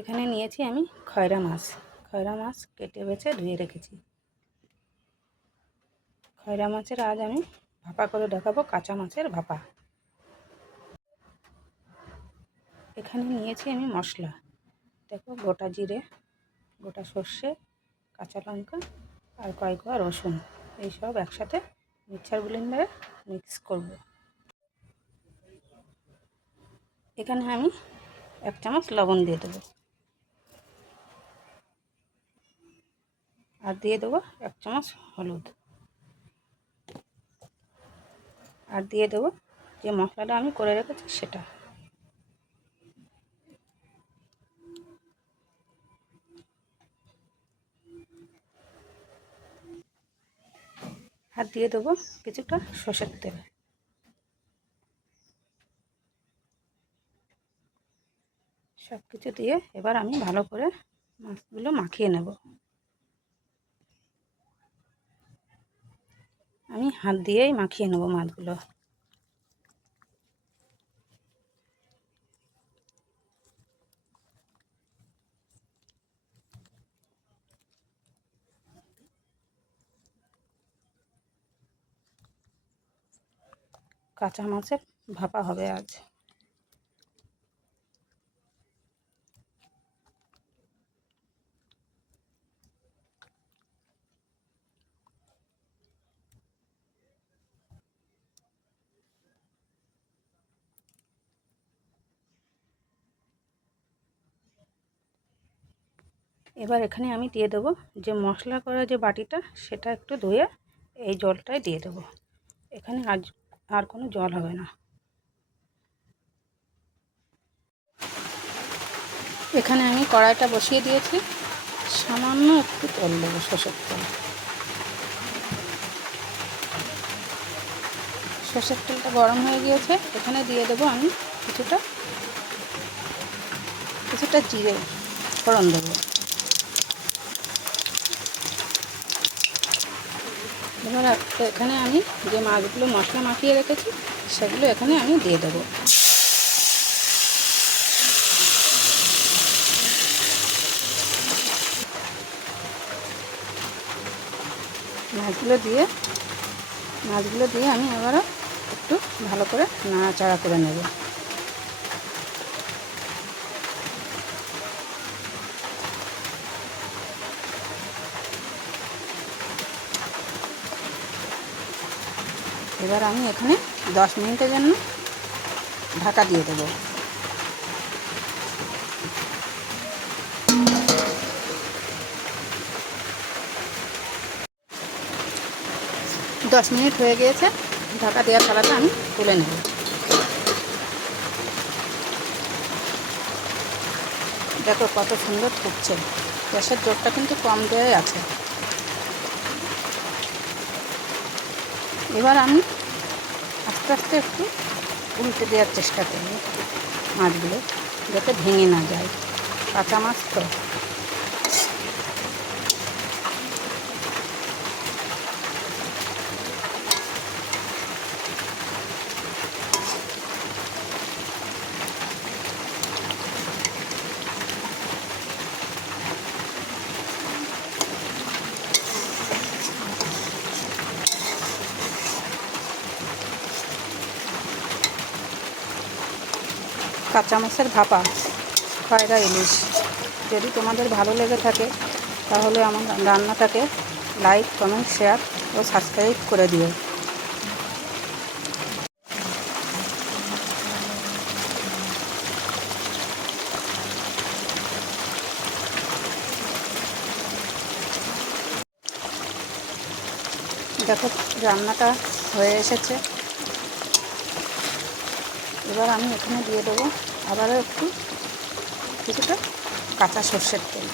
এখানে নিয়েছি আমি খয়রা মাছ কেটে বেছে ধুয়ে রেখেছি। খয়রা মাছের আজ আমি ভাপা করে দেখাবো, কাঁচা মাছের ভাপা। এখানে নিয়েছি আমি মশলা, দেখো গোটা জিরে, গোটা সর্ষে, কাঁচা লঙ্কা আর কয়েক কোয়া রসুন, এইসব একসাথে মিক্সার ব্লেন্ডারে মিক্স করব। এখানে আমি 1 চামচ লবণ দিয়ে দেবো, আর দিয়ে দেবো 1 চামচ হলুদ, আর দিয়ে দেবো যে মশলাটা আমি করে রেখেছি সেটা। আর দিয়ে দেবো কিছুটা সর্ষের তেল। সব কিছু দিয়ে এবার আমি ভালো করে মাছগুলো মাখিয়ে নেব। আমি হাত দিয়েই মাখিয়ে নেব মাছগুলো। কাঁচা মাছের ভাপা হবে আজ। এবার এখানে আমি দিয়ে দেবো যে মশলা করা যে বাটিটা, সেটা একটু ধুয়ে এই জলটাই দিয়ে দেবো। এখানে আজ আর কোনো জল হবে না। এখানে আমি কড়াইটা বসিয়ে দিয়েছি, সামান্য একটু তেল দেবো, সর্ষের তেল। সর্ষের তেলটা গরম হয়ে গিয়েছে, এখানে দিয়ে দেবো আমি কিছুটা জিরে ফোড়ন দেবো। এবার এখানে আমি যে মাছগুলো মশলা মাখিয়ে রেখেছি সেগুলো এখানে আমি দিয়ে দেবো। মাছগুলো দিয়ে আমি আবারও একটু ভালো করে নাড়াচাড়া করে নেব। এবার আমি এখানে 10 মিনিটের জন্য ঢাকা দিয়ে দেব। 10 মিনিট হয়ে গিয়েছে, ঢাকা দেওয়ার থালাটা আমি তুলে নেব। দেখো কত সুন্দর ফুটছে, গ্যাসের জোরটা কিন্তু কম দেওয়াই আছে। এবার আমি আস্তে আস্তে একটু উল্টে দেওয়ার চেষ্টা করব মাছগুলো, যাতে ভেঙে না যায়, কাঁচা মাছ তো। কাঁচা মাছের ভাপা, খয়রা ইলিশ। যদি তোমাদের ভালো লেগে থাকে তাহলে আমার রান্নাটাকে লাইক, কমেন্ট, শেয়ার ও সাবস্ক্রাইব করে দিও। দেখো রান্নাটা হয়ে এসেছে। এবার আমি এখানে দিয়ে দেবো আবারও কিছুটা কাঁচা সর্ষের তেল।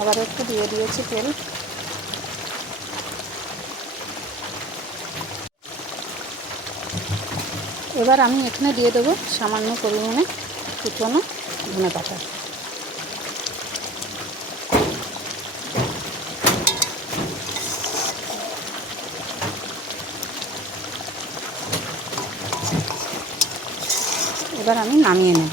আবার একটু দিয়ে দিয়েছি তেল। এবার আমি এখানে দিয়ে দেবো সামান্য পরিমাণে কুচনো ধনেপাতা। এবার আমি নামিয়ে নেব।